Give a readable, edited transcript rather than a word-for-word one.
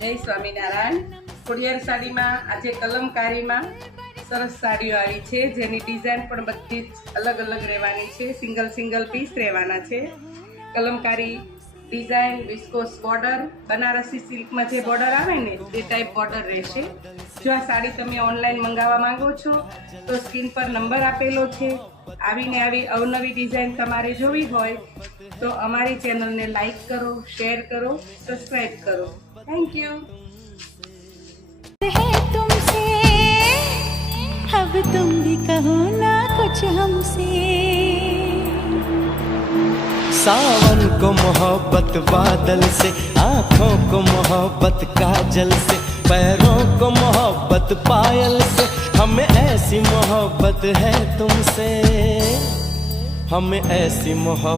જય સ્વામિનારાયણ। ખોડિયાર સાડીમાં આજે કલમકારીમાં સરસ સાડીઓ આવી છે, જેની ડિઝાઇન પણ બધી જ અલગ અલગ રહેવાની છે। સિંગલ પીસ રહેવાના છે। કલમકારી ડિઝાઇન, વિસ્કોસ બોર્ડર, બનારસી સિલ્કમાં જે બોર્ડર આવે ને તે ટાઈપ બોર્ડર રહેશે। જો આ સાડી તમે ઓનલાઈન મંગાવવા માંગો છો તો સ્ક્રીન પર નંબર આપેલો છે। આવીને આવી અવનવી ડિઝાઇન તમારે જોવી હોય તો અમારી ચેનલને લાઈક કરો, શેર કરો, સબસ્ક્રાઈબ કરો। Thank you. है तुमसे अब तुम भी कहो ना कुछ हमसे। सावन को मोहब्बत बादल से, आँखों को मोहब्बत काजल से, पैरों को मोहब्बत पायल से, हमें ऐसी मोहब्बत है तुमसे, हमें ऐसी मोहब्बत।